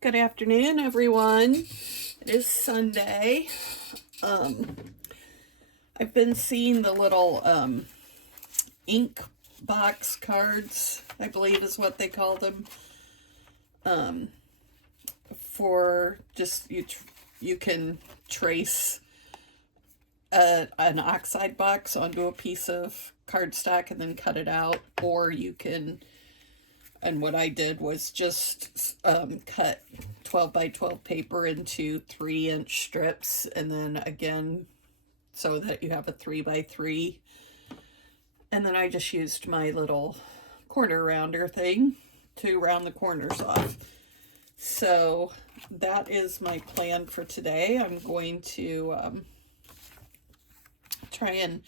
Good afternoon, everyone. It is Sunday. Um, I've been seeing the little ink box cards, I believe is what they call them, um, for just you can trace an oxide box onto a piece of cardstock and then cut it out, or you can. And what I did was just cut 12 by 12 paper into 3-inch strips, and then again, so that you have a 3 by 3. And then I just used my little corner rounder thing to round the corners off. So that is my plan for today. I'm going to try and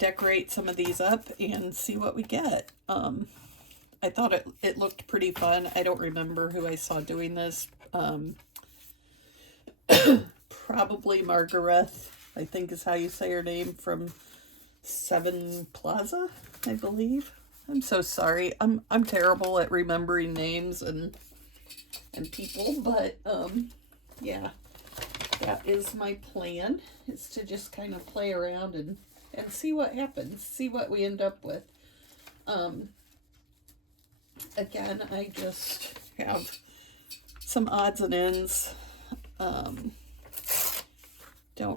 decorate some of these up and see what we get. I thought it looked pretty fun. I don't remember who I saw doing this. Probably Margaret, I think is how you say her name, from Seven Plaza, I believe. I'm so sorry. I'm terrible at remembering names and people, but yeah, that is my plan, is to just kind of play around and see what happens, see what we end up with. Again, I just have some odds and ends. Don't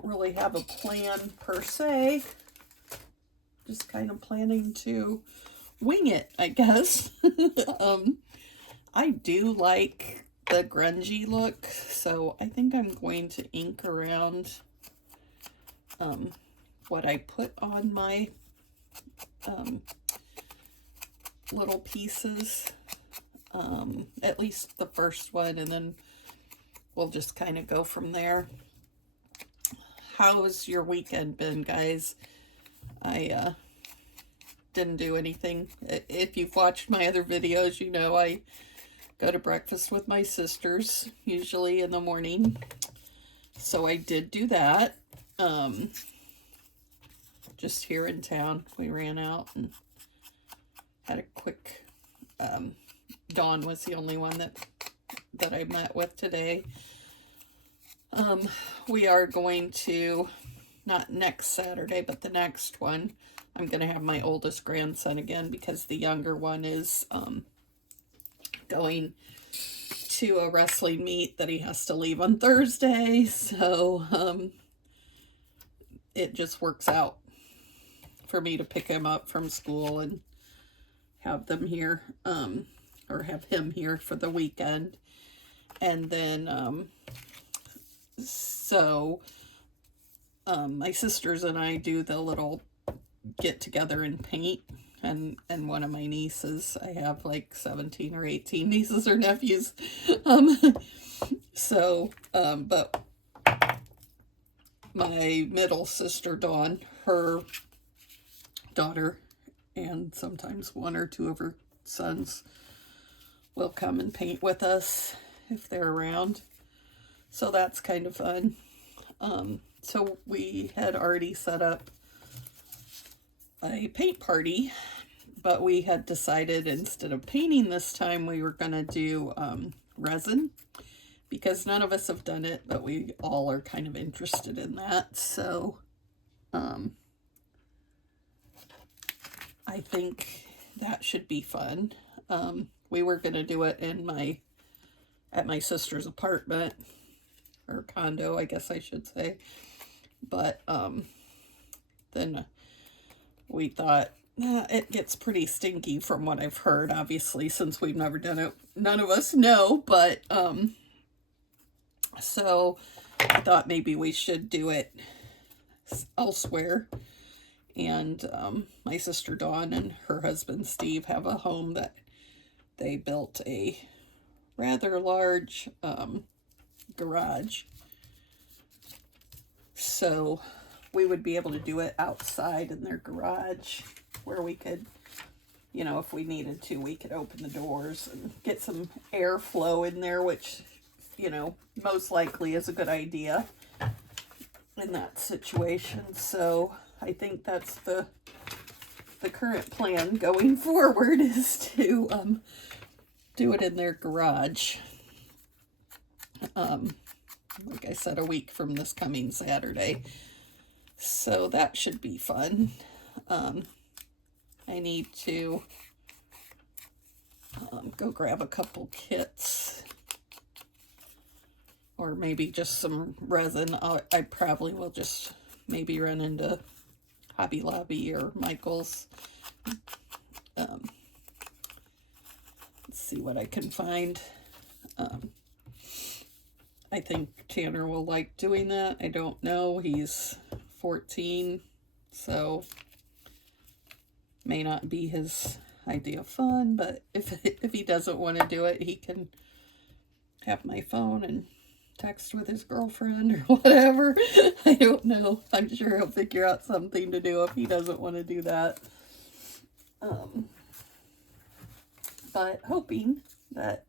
really have a plan per se. Just kind of planning to wing it, I guess. I do like the grungy look, so I think I'm going to ink around what I put on my little pieces, at least the first one, and then we'll just kind of go from there. How's your weekend been, guys? I didn't do anything. If you've watched my other videos, you know I go to breakfast with my sisters, usually in the morning. So I did do that. Just here in town, we ran out and had a quick, Dawn was the only one that I met with today. We are going to, not next Saturday, but the next one, I'm going to have my oldest grandson again, because the younger one is going to a wrestling meet that he has to leave on Thursday. So it just works out for me to pick him up from school and have them here, or have him here for the weekend. And then my sisters and I do the little get together and paint, and one of my nieces, I have like 17 or 18 nieces or nephews, but my middle sister Dawn, her daughter, and sometimes one or two of her sons will come and paint with us if they're around. So that's kind of fun. So we had already set up a paint party, but we had decided instead of painting this time, we were going to do resin, because none of us have done it, but we all are kind of interested in that. So I think that should be fun. We were going to do it at my sister's apartment, or condo, I guess I should say. But then we thought, it gets pretty stinky from what I've heard, obviously, since we've never done it. None of us know, but so I thought maybe we should do it elsewhere. And my sister Dawn and her husband Steve have a home that they built a rather large garage. So we would be able to do it outside in their garage, where we could, if we needed to, we could open the doors and get some airflow in there, which, most likely is a good idea in that situation. So I think that's the current plan going forward, is to do it in their garage. Like I said, a week from this coming Saturday. So that should be fun. I need to go grab a couple kits. Or maybe just some resin. I probably will just maybe run into Hobby Lobby or Michael's. Let's see what I can find. I think Tanner will like doing that. I don't know. He's 14, so may not be his idea of fun, but if he doesn't want to do it, he can have my phone and text with his girlfriend or whatever. I don't know. I'm sure he'll figure out something to do if he doesn't want to do that. But hoping that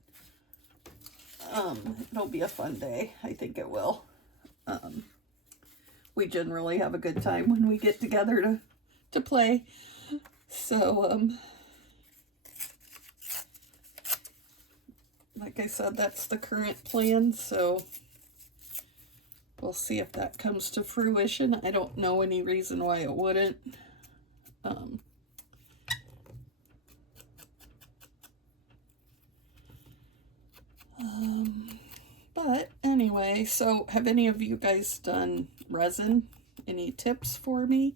it'll be a fun day. I think it will. We generally have a good time when we get together to play. So, like I said, that's the current plan. So we'll see if that comes to fruition. I don't know any reason why it wouldn't. But anyway, so have any of you guys done resin? Any tips for me?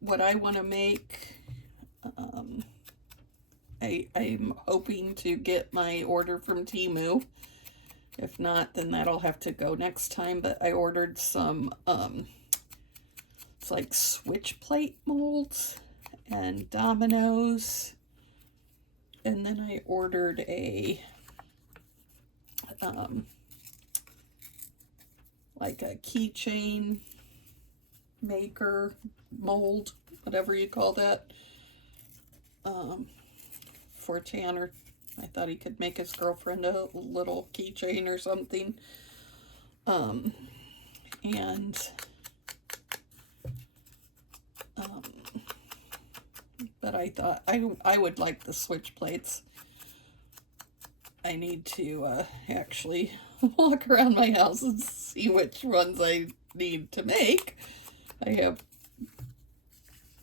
What I want to make, I'm hoping to get my order from Temu. If not, then that'll have to go next time. But I ordered some, it's like switch plate molds and dominoes. And then I ordered a, like a keychain maker mold, whatever you call that, for Tanner. I thought he could make his girlfriend a little keychain or something. But I thought I would like the switch plates. I need to actually walk around my house and see which ones I need to make. I have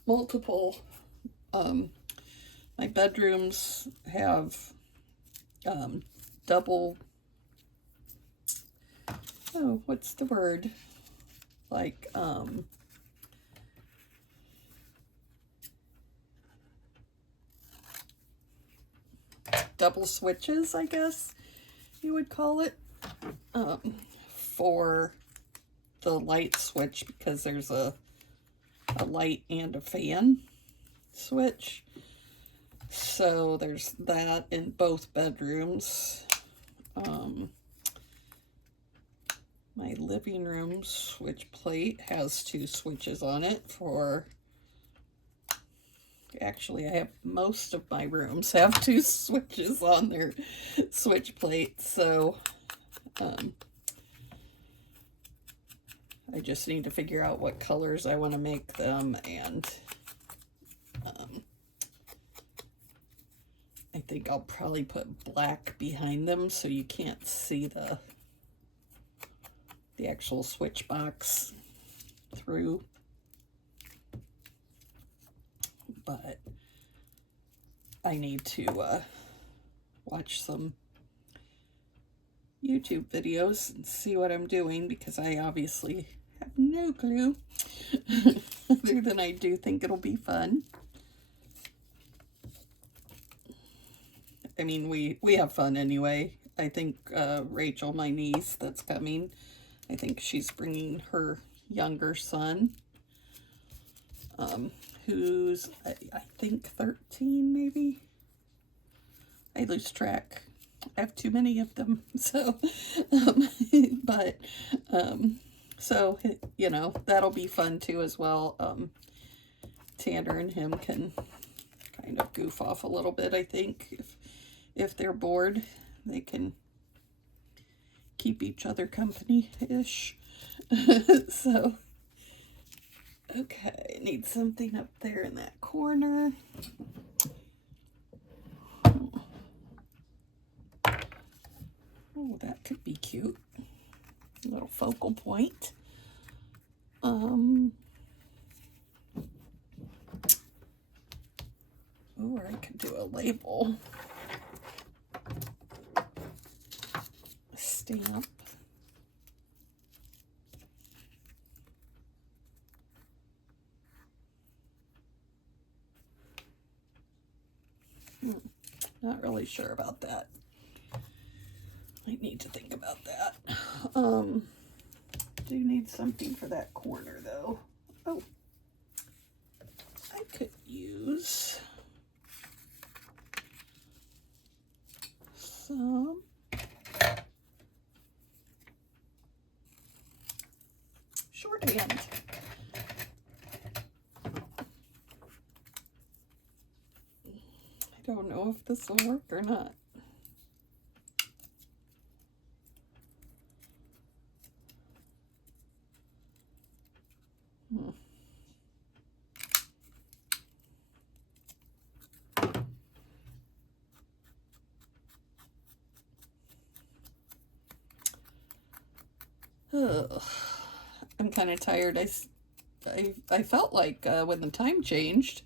multiple. My bedrooms have double, oh, what's the word? Like, double switches, I guess you would call it, for the light switch, because there's a light and a fan switch. So there's that in both bedrooms. My living room switch plate has 2 switches on it for, actually I have most of my rooms have 2 switches on their switch plate. So I just need to figure out what colors I want to make them, and I think I'll probably put black behind them so you can't see the actual switch box through. But I need to watch some YouTube videos and see what I'm doing, because I obviously have no clue other than I do think it'll be fun. I mean, we have fun anyway. I think Rachel, my niece that's coming, I think she's bringing her younger son, who's, I think 13 maybe. I lose track. I have too many of them. So, so, you know, that'll be fun too as well. Tanner and him can kind of goof off a little bit, I think. If they're bored, they can keep each other company-ish. So, okay, I need something up there in that corner. Oh, that could be cute. A little focal point. Or I could do a label. A stamp. Not really sure about that. I need to think about that. Do need something for that corner though. Oh, I could use some shorthand. I don't know if this will work or not. Ugh. I'm kind of tired. I felt like when the time changed,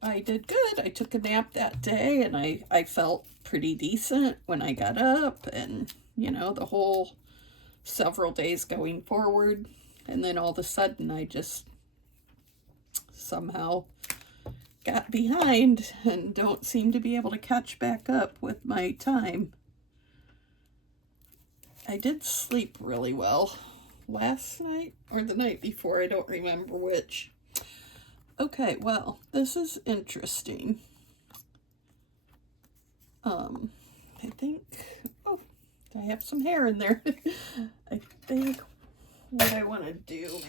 I did good. I took a nap that day and I felt pretty decent when I got up, and you know, the whole several days going forward. And then all of a sudden I just somehow got behind and don't seem to be able to catch back up with my time. I did sleep really well last night or the night before, I don't remember which. Okay, well, this is interesting. I think, oh, I have some hair in there. I think what I want to do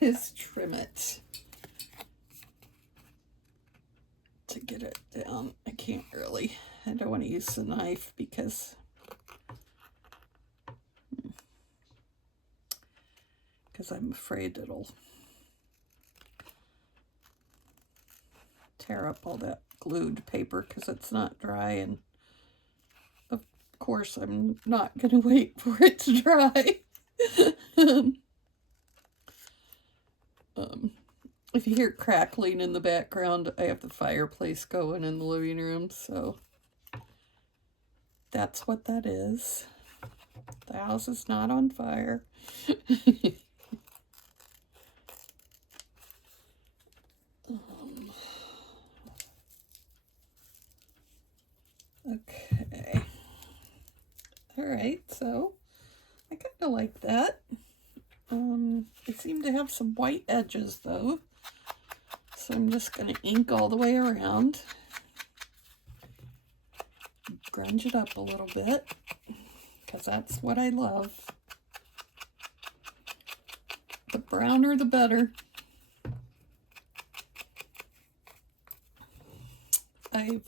is trim it to get it down. I can't really. I don't want to use the knife because I'm afraid it'll tear up all that glued paper because it's not dry, and of course I'm not going to wait for it to dry. If you hear crackling in the background, I have the fireplace going in the living room, so that's what that is. The house is not on fire. Okay. All right, so I kind of like that. I seem to have some white edges though, so I'm just going to ink all the way around. Grunge it up a little bit, because that's what I love. The browner the better. I've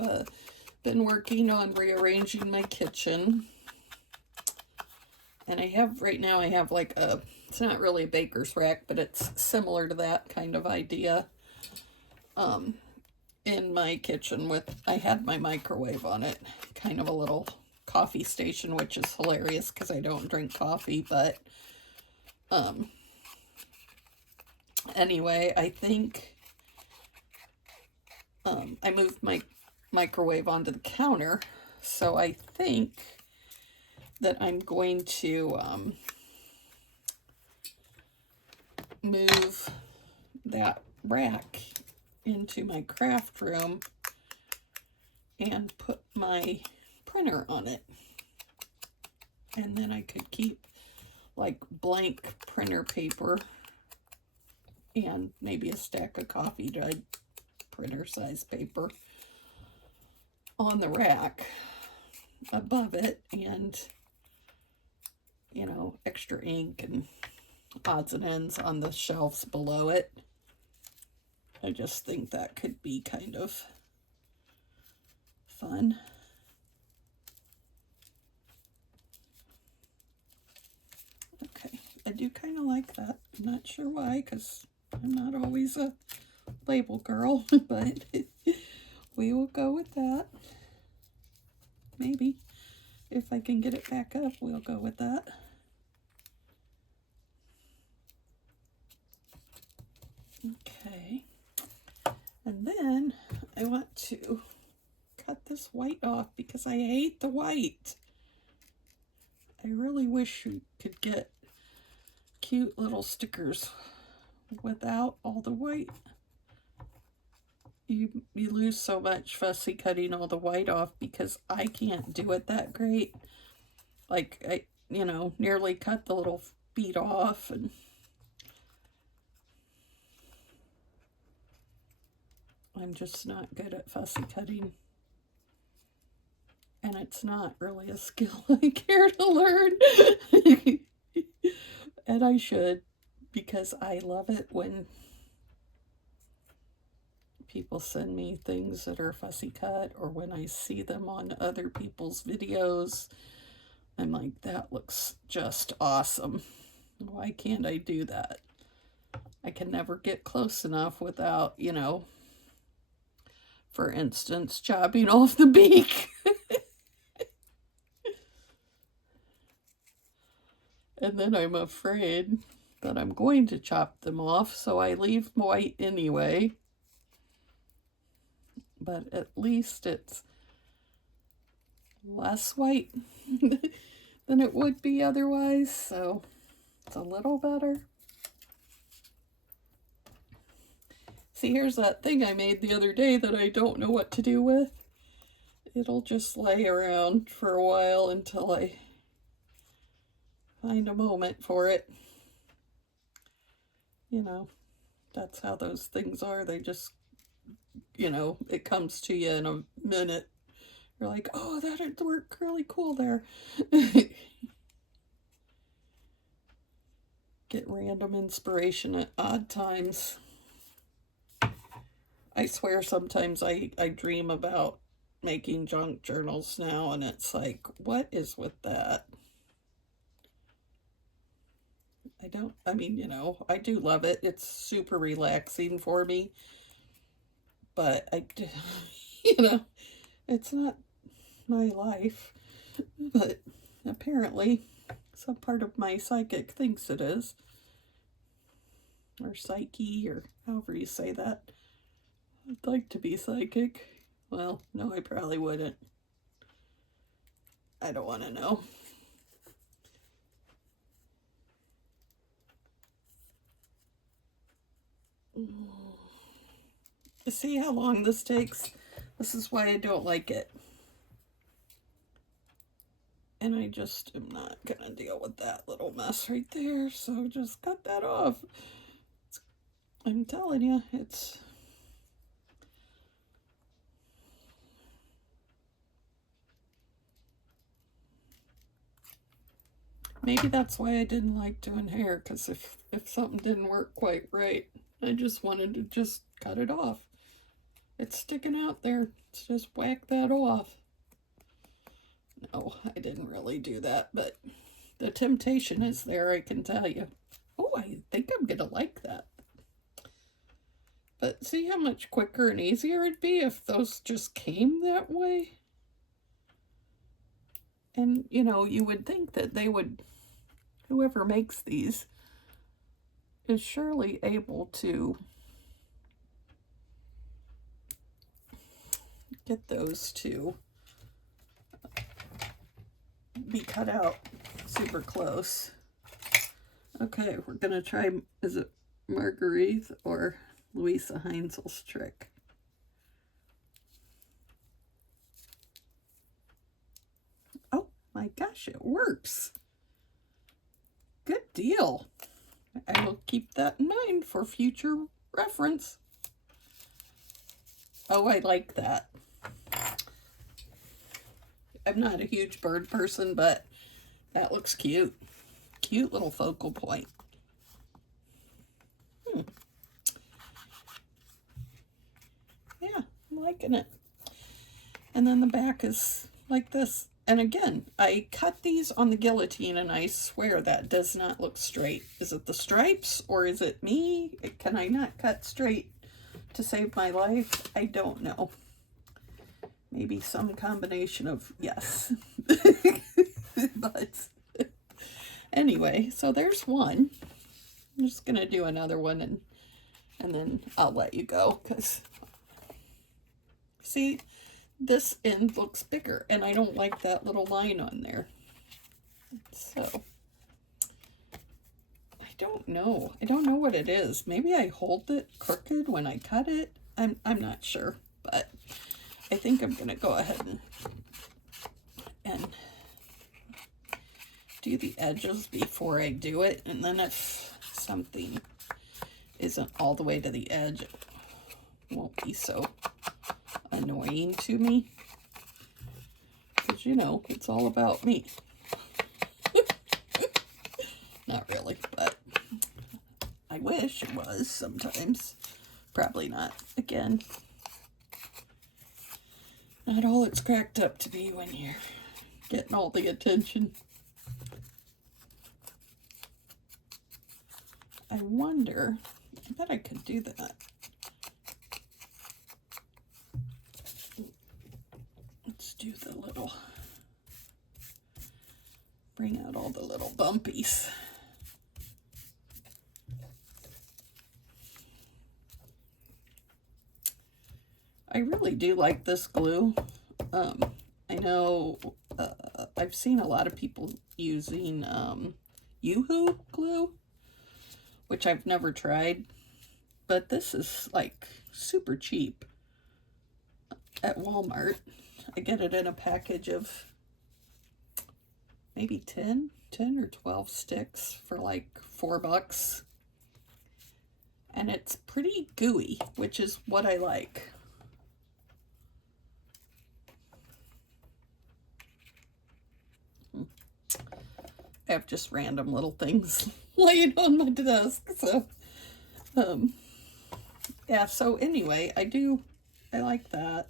been working on rearranging my kitchen, and right now I have like it's not really a baker's rack, but it's similar to that kind of idea in my kitchen. I had my microwave on it, kind of a little coffee station, which is hilarious because I don't drink coffee, but anyway, I think I moved my microwave onto the counter, so I think that I'm going to move that rack into my craft room and put my printer on it, and then I could keep like blank printer paper and maybe a stack of coffee dyed printer size paper on the rack above it, and you know, extra ink and odds and ends on the shelves below it. I just think that could be kind of fun. Okay, I do kind of like that. I'm not sure why, because I'm not always a label girl, but we will go with that. Maybe. If I can get it back up, we'll go with that. Okay. And then I want to cut this white off because I hate the white. I really wish you could get cute little stickers without all the white. You lose so much fussy cutting all the white off because I can't do it that great. Like, I, you know, nearly cut the little feet off, and I'm just not good at fussy cutting. And it's not really a skill I care to learn. And I should, because I love it when people send me things that are fussy cut, or when I see them on other people's videos. I'm like, that looks just awesome. Why can't I do that? I can never get close enough without, you know, for instance, chopping off the beak. And then I'm afraid that I'm going to chop them off, so I leave white anyway. But at least it's less white than it would be otherwise, so it's a little better. See, here's that thing I made the other day that I don't know what to do with. It'll just lay around for a while until I find a moment for it. You know, that's how those things are. They just, you know, it comes to you in a minute. You're like, oh, that'd work really cool there. Get random inspiration at odd times. I swear sometimes I dream about making junk journals now, and it's like, what is with that? I mean, you know, I do love it. It's super relaxing for me. But you know, it's not my life. But apparently, some part of my psychic thinks it is. Or psyche, or however you say that. I'd like to be psychic. Well, no, I probably wouldn't. I don't want to know. You see how long this takes? This is why I don't like it. And I just am not going to deal with that little mess right there. So just cut that off. I'm telling you, it's... Maybe that's why I didn't like doing hair, because if something didn't work quite right, I just wanted to just cut it off. It's sticking out there. Let's just whack that off. No, I didn't really do that, but the temptation is there, I can tell you. Oh, I think I'm going to like that. But see how much quicker and easier it'd be if those just came that way? And, you know, you would think that they would, whoever makes these is surely able to get those to be cut out super close. Okay, we're going to try, is it Marguerite or Louisa Heinzel's trick? Oh my gosh, it works. Good deal. I will keep that in mind for future reference. Oh, I like that. I'm not a huge bird person, but that looks cute. Cute little focal point. Yeah, I'm liking it. And then the back is like this. And again, I cut these on the guillotine, and I swear that does not look straight. Is it the stripes, or is it me? Can I not cut straight to save my life? I don't know. Maybe some combination of yes. But anyway, so there's one. I'm just going to do another one and then I'll let you go because see, this end looks bigger and I don't like that little line on there. So I don't know. I don't know what it is. Maybe I hold it crooked when I cut it. I'm not sure, but I think I'm going to go ahead and do the edges before I do it. And then if something isn't all the way to the edge, it won't be so annoying to me. Because, you know, it's all about me. Not really, but I wish it was sometimes. Probably not. Again, not all it's cracked up to be when you're getting all the attention. I wonder, I bet I could do that. Let's do the little, bring out all the little bumpies. I really do like this glue. I know I've seen a lot of people using Yoo-Hoo glue, which I've never tried, but this is like super cheap at Walmart. I get it in a package of maybe 10 or 12 sticks for like $4. And it's pretty gooey, which is what I like. I have just random little things laying on my desk, so yeah, so anyway, I like that.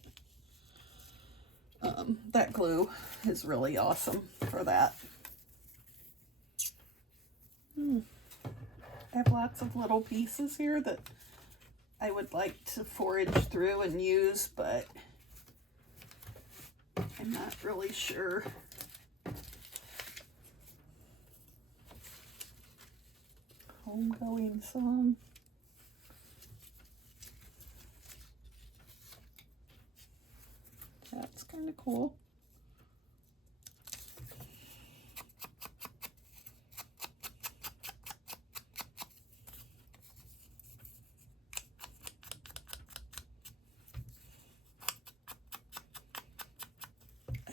That glue is really awesome for that. I have lots of little pieces here that I would like to forage through and use, but I'm not really sure. Homegoing song. That's kind of cool.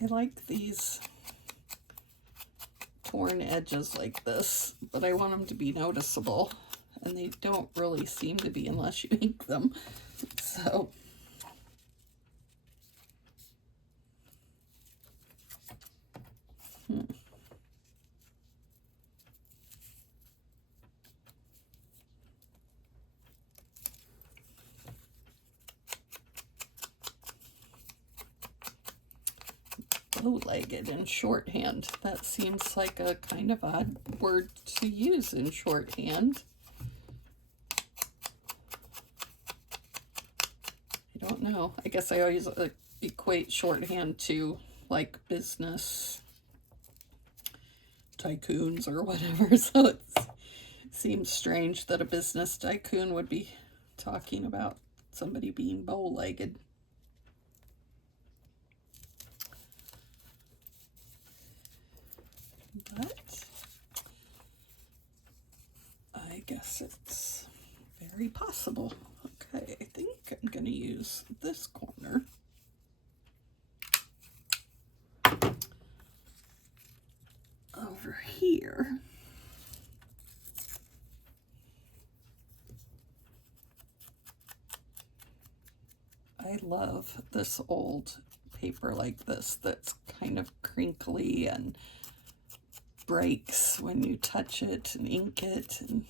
I like these torn edges like this, but I want them to be noticeable, and they don't really seem to be unless you ink them. So bow-legged in shorthand. That seems like a kind of odd word to use in shorthand. I don't know. I guess I always equate shorthand to like business tycoons or whatever, so it seems strange that a business tycoon would be talking about somebody being bow-legged. But I guess it's very possible. Okay, I think I'm going to use this corner. Over here. I love this old paper like this that's kind of crinkly and breaks when you touch it and ink it, and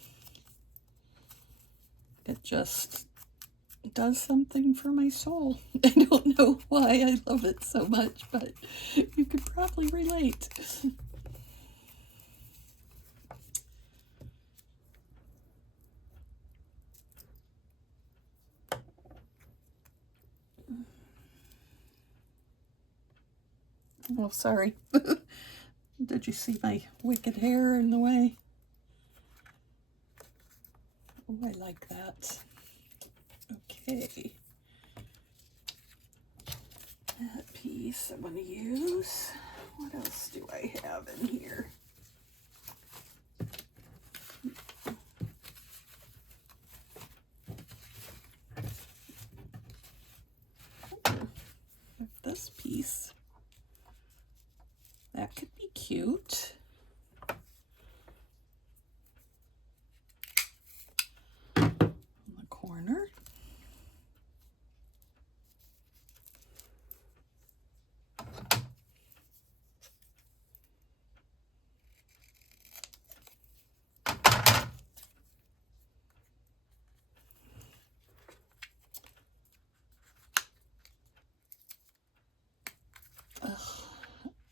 it just does something for my soul. I don't know why I love it so much, but you could probably relate. Oh, sorry. Did you see my wicked hair in the way? Oh, I like that. Okay. That piece I'm going to use. What else do I have in here? This piece. That could be cute. On the corner.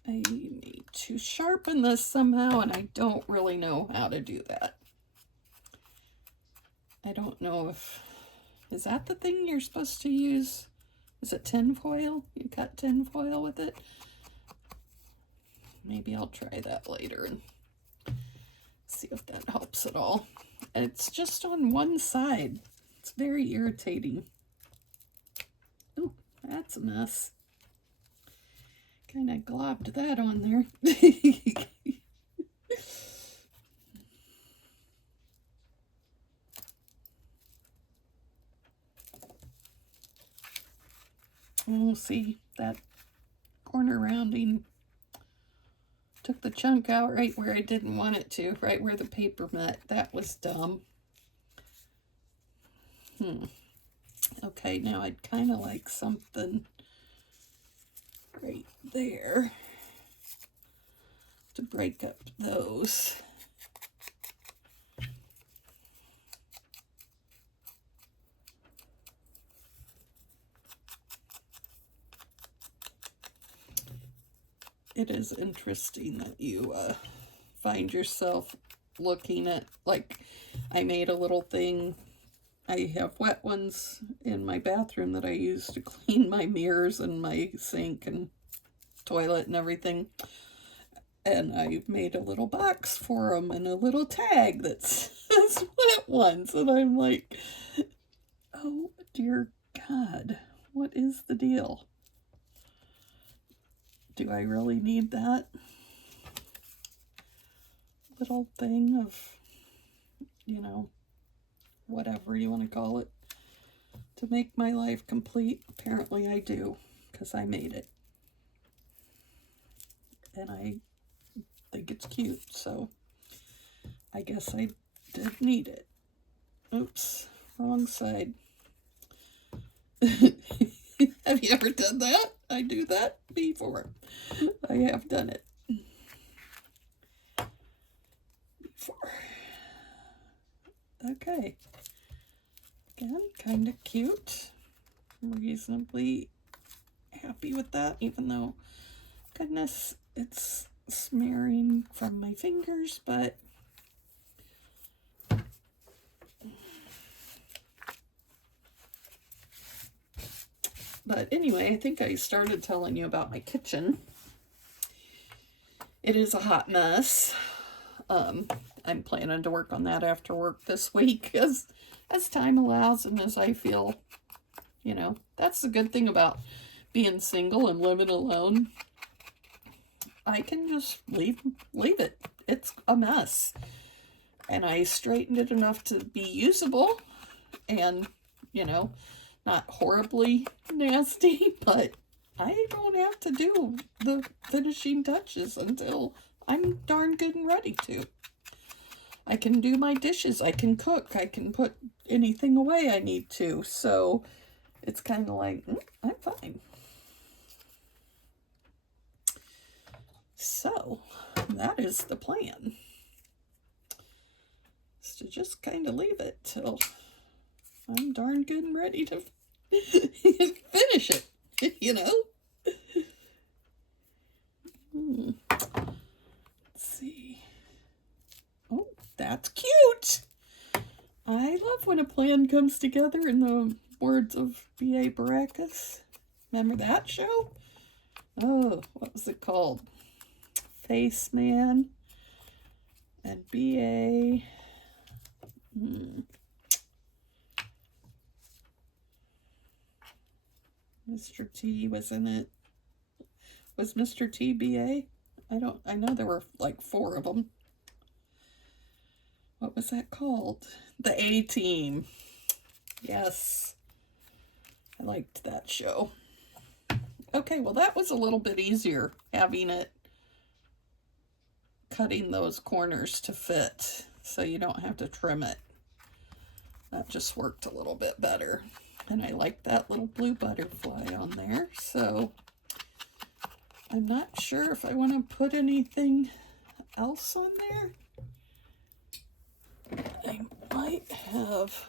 I need to sharpen this somehow, and I don't really know how to do that. I don't know if... Is that the thing you're supposed to use? Is it tin foil? You cut tin foil with it? Maybe I'll try that later and see if that helps at all. It's just on one side. It's very irritating. Oh, that's a mess. Kind of globbed that on there. We'll see, that corner rounding took the chunk out right where I didn't want it to, right where the paper met. That was dumb. Okay, now I'd kind of like something right there to break up those. It is interesting that you find yourself looking at, like, I made a little thing. I have wet ones in my bathroom that I use to clean my mirrors and my sink and toilet and everything. And I made a little box for them and a little tag that says wet ones. And I'm like, oh dear God, what is the deal? Do I really need that little thing of, you know, whatever you want to call it, to make my life complete? Apparently I do, because I made it. And I think it's cute, so I guess I did need it. Oops, wrong side. Have you ever done that? I do that before. I have done it before. Okay. Again, kind of cute. I'm reasonably happy with that, even though, goodness, it's smearing from my fingers, but anyway, I think I started telling you about my kitchen. It is a hot mess. I'm planning to work on that after work this week as time allows and as I feel, you know, that's the good thing about being single and living alone. I can just leave it. It's a mess. And I straightened it enough to be usable and, you know, not horribly nasty, but I don't have to do the finishing touches until I'm darn good and ready to. I can do my dishes, I can cook, I can put anything away I need to, so it's kind of like, I'm fine. So, that is the plan. Is to just kind of leave it till I'm darn good and ready to finish it, you know? Let's see. Oh, that's cute! I love when a plan comes together, in the words of B.A. Baracus. Remember that show? Oh, what was it called? Face Man and BA. Mr. T was in it. Was Mr. T BA? I know there were like 4 of them. What was that called? The A-Team. Yes. I liked that show. Okay, well that was a little bit easier, having it, cutting those corners to fit so you don't have to trim it. That just worked a little bit better. And I like that little blue butterfly on there, so I'm not sure if I want to put anything else on there. I might have,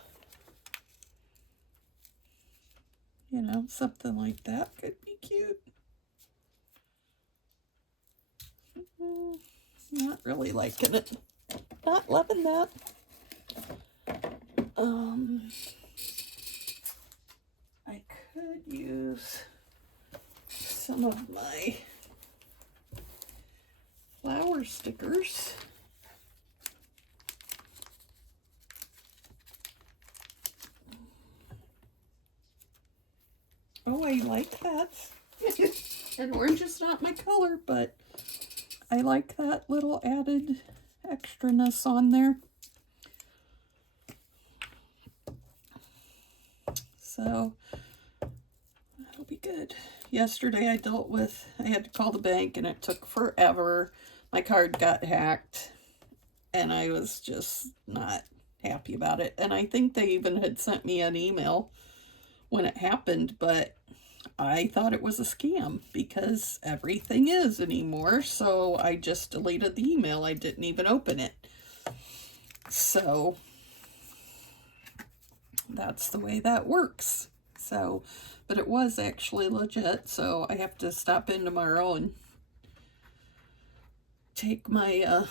you know, something like that could be cute. Not really liking it. Not loving that. I could use some of my flower stickers. Oh, I like that. And orange is not my color, but I like that little added extraness on there. So that'll be good. Yesterday I had to call the bank and it took forever. My card got hacked and I was just not happy about it. And I think they even had sent me an email when it happened, but I thought it was a scam because everything is anymore. So I just deleted the email. I didn't even open it. So that's the way that works. So, but it was actually legit. So I have to stop in tomorrow and take my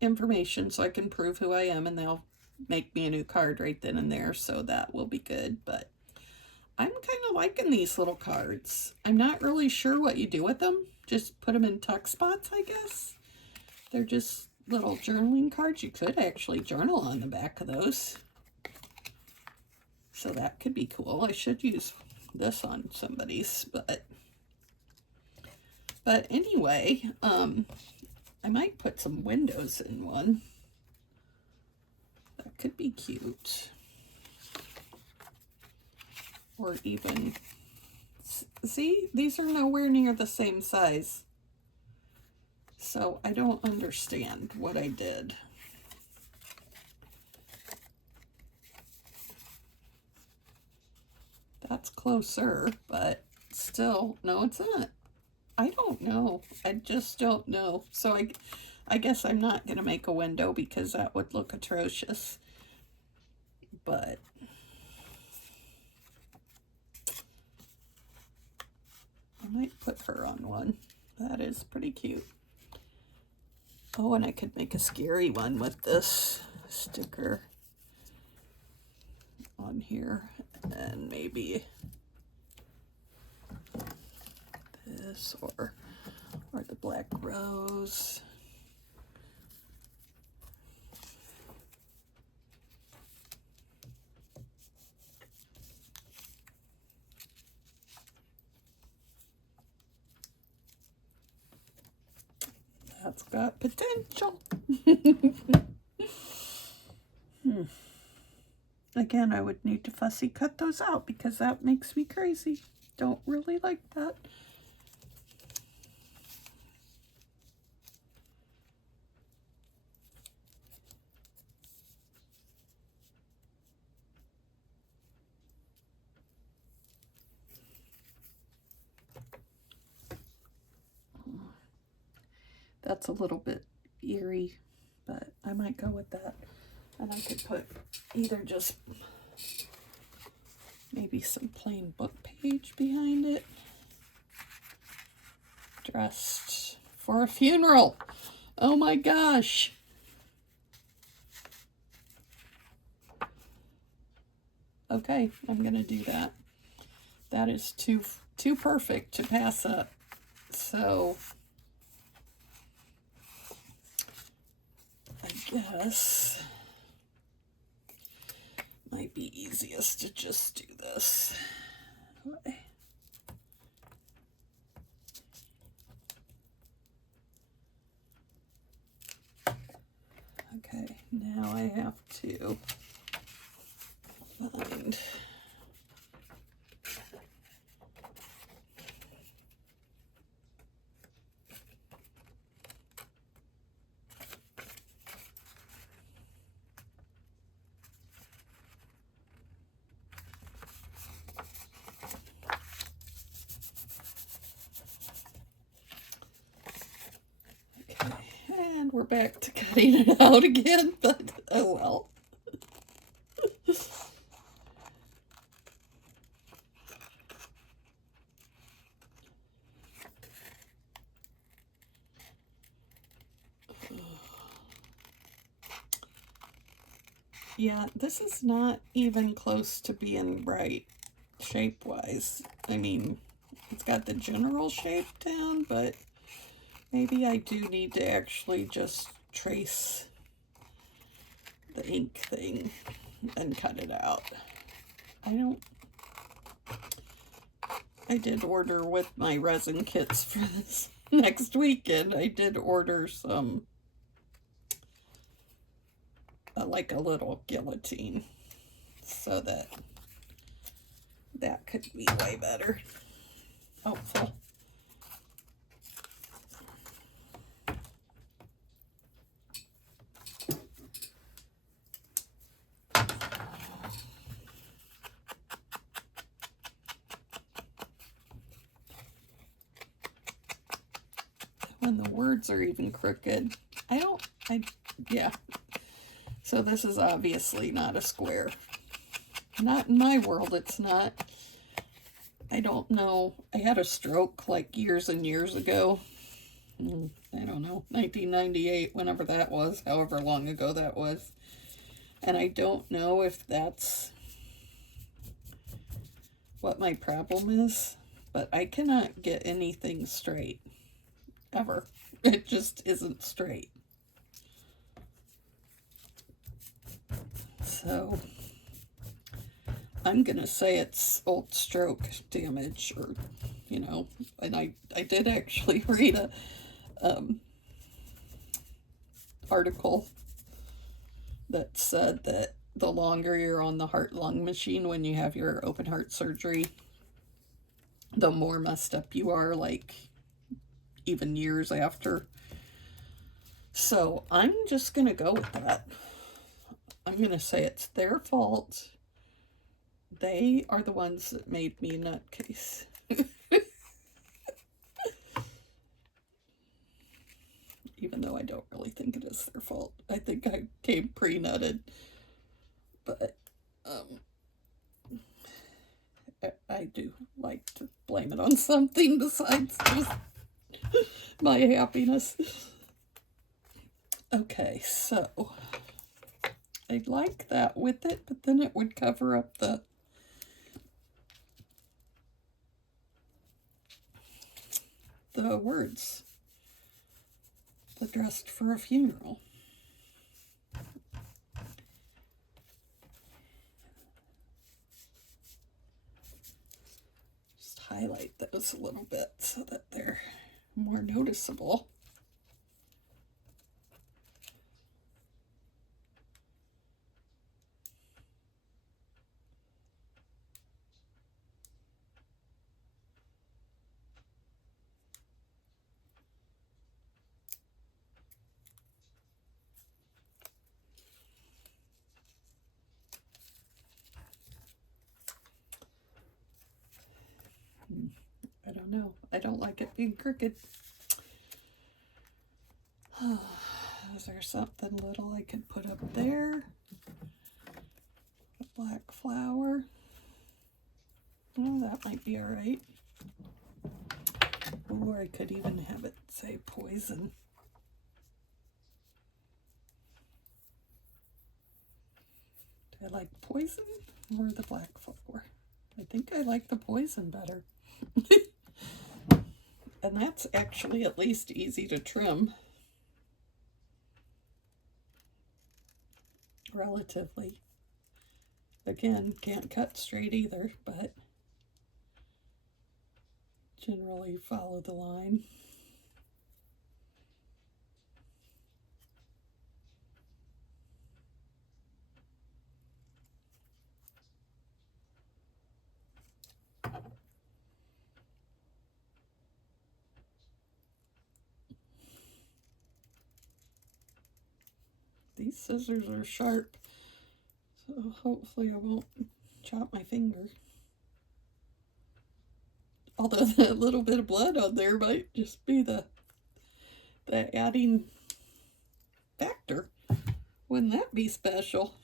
information so I can prove who I am, and they'll make me a new card right then and there. So that will be good. But I'm kind of liking these little cards. I'm not really sure what you do with them. Just put them in tuck spots, I guess. They're just little journaling cards. You could actually journal on the back of those. So that could be cool. I should use this on somebody's, but anyway, I might put some windows in one. That could be cute. Or even, see, these are nowhere near the same size. So I don't understand what I did. That's closer, but still, no, it's not. I don't know. I just don't know. So I guess I'm not going to make a window because that would look atrocious. But I might put her on one. That is pretty cute. Oh, and I could make a scary one with this sticker on here. And maybe this or the black rose. That's got potential. Again, I would need to fussy cut those out because that makes me crazy. Don't really like that. That's a little bit eerie, but I might go with that. And I could put either just maybe some plain book page behind it. Dressed for a funeral. Oh my gosh. Okay, I'm going to do that. That is too too perfect to pass up. So I guess might be easiest to just do this. Okay, now I have to find and we're back to cutting it out again, but oh well. Yeah, this is not even close to being right shape-wise. I mean, it's got the general shape down, but maybe I do need to actually just trace the ink thing and cut it out. I did order with my resin kits for this next weekend. I did order some like a little guillotine, so that could be way better. Helpful. When the words are even crooked, yeah. So this is obviously not a square. Not in my world, it's not. I don't know. I had a stroke like years and years ago. I don't know, 1998, whenever that was, however long ago that was. And I don't know if that's what my problem is, but I cannot get anything straight. Ever. It just isn't straight. So I'm gonna say it's old stroke damage, or and I did actually read a article that said that the longer you're on the heart-lung machine when you have your open heart surgery, the more messed up you are, like even years after. So I'm just gonna go with that. I'm gonna say it's their fault. They are the ones that made me a nutcase. Even though I don't really think it is their fault. I think I came pre-nutted. But I do like to blame it on something besides just my happiness. Okay, so I'd like that with it, but then it would cover up the words. The dressed for a funeral. Just highlight those a little bit so that they're more noticeable. I don't know. I don't like it being crooked. Is there something little I could put up there? A black flower. Oh, that might be all right. Or I could even have it say poison. Do I like poison or the black flower? I think I like the poison better. And that's actually at least easy to trim. Relatively. Again, can't cut straight either, but generally follow the line. These scissors are sharp, so hopefully I won't chop my finger. Although that little bit of blood on there might just be the adding factor. Wouldn't that be special?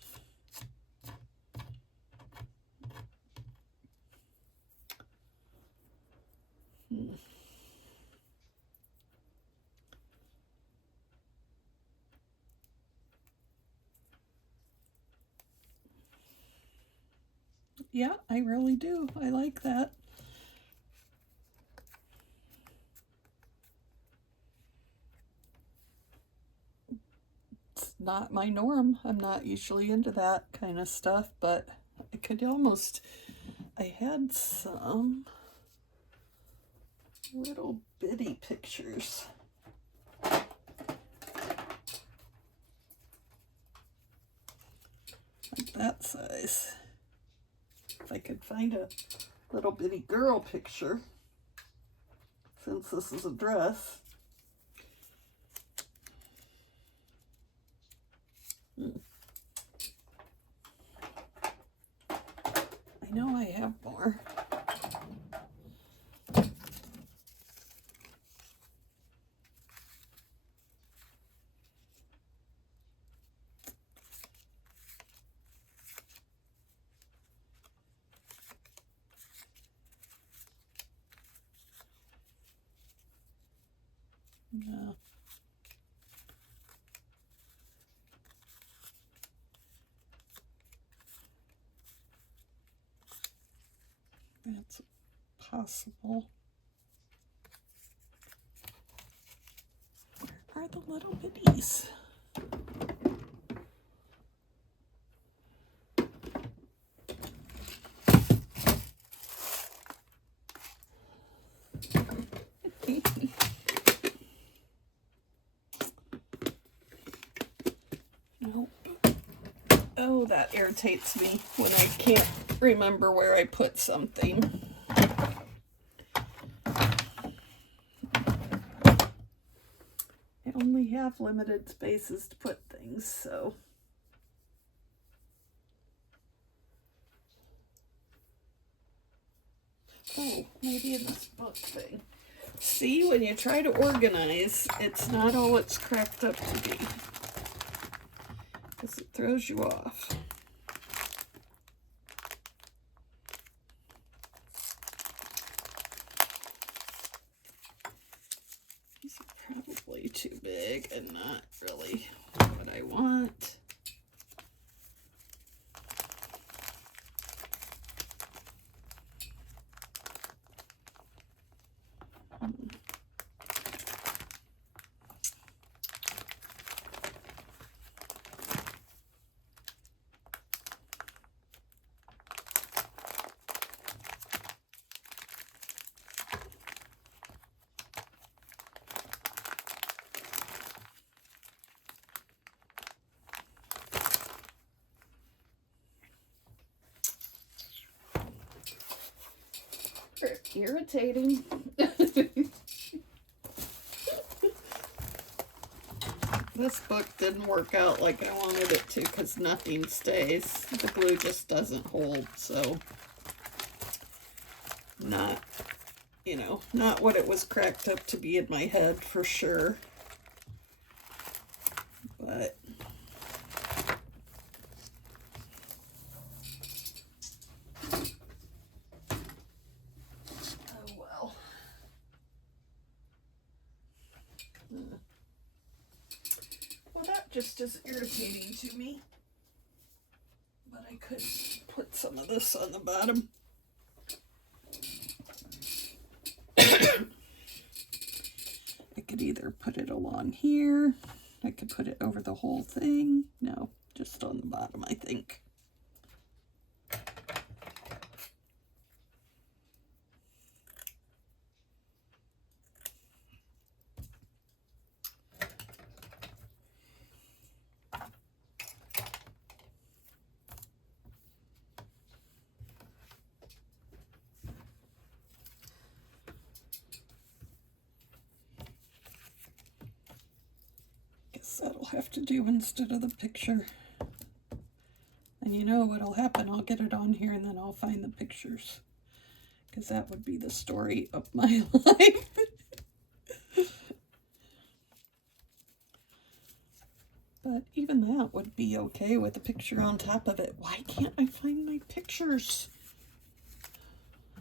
Yeah, I really do. I like that. It's not my norm. I'm not usually into that kind of stuff, but I could almost, I had some little bitty pictures. Like that size. If I could find a little bitty girl picture, since this is a dress. I know I have more. No. That's possible. Where are the little bitties? Nope. Oh, that irritates me when I can't remember where I put something. I only have limited spaces to put things, so. Oh, maybe in this book thing. See, when you try to organize, it's not all it's cracked up to be. Because it throws you off. These are probably too big and not really what I want. Irritating. This book didn't work out like I wanted it to because nothing stays. The glue just doesn't hold, so not, you know, not what it was cracked up to be in my head for sure. But oh well. Well, that just is irritating to me. But I could put some of this on the bottom. either put it along here. I could put it over the whole thing. No, just on the bottom, I think. That'll have to do instead of the picture. And you know what'll happen, I'll get it on here and then I'll find the pictures, because that would be the story of my life. But even that would be okay with a picture on top of it. Why can't I find my pictures?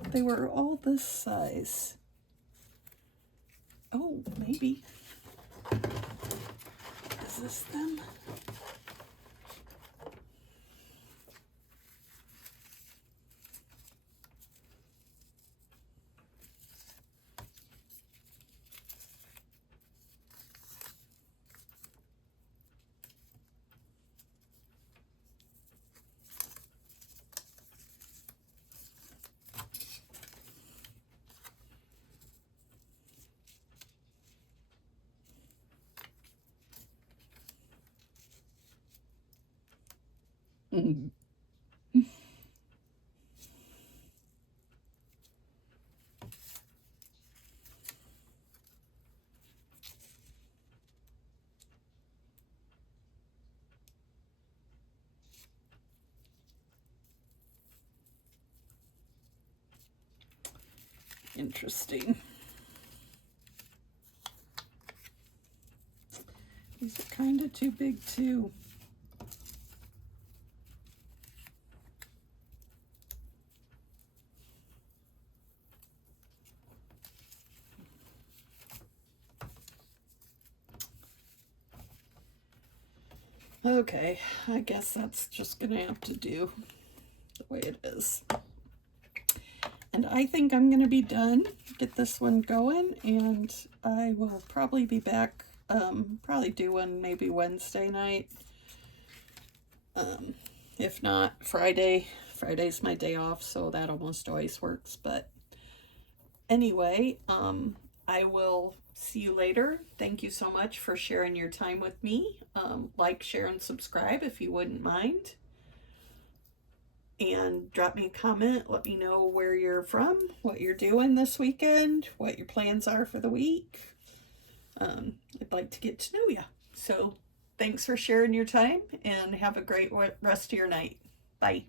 They were all this size. Oh, maybe. Is this them? Mm. Interesting. These are kind of too big too. Okay, I guess that's just gonna have to do the way it is. And I think I'm gonna be done, get this one going, and I will probably be back, probably do one maybe Wednesday night. If not, Friday. Friday's my day off, so that almost always works. But anyway, I will see you later. Thank you so much for sharing your time with me. Like, share, and subscribe if you wouldn't mind. And drop me a comment. Let me know where you're from, what you're doing this weekend, what your plans are for the week. I'd like to get to know you. So thanks for sharing your time, and have a great rest of your night. Bye.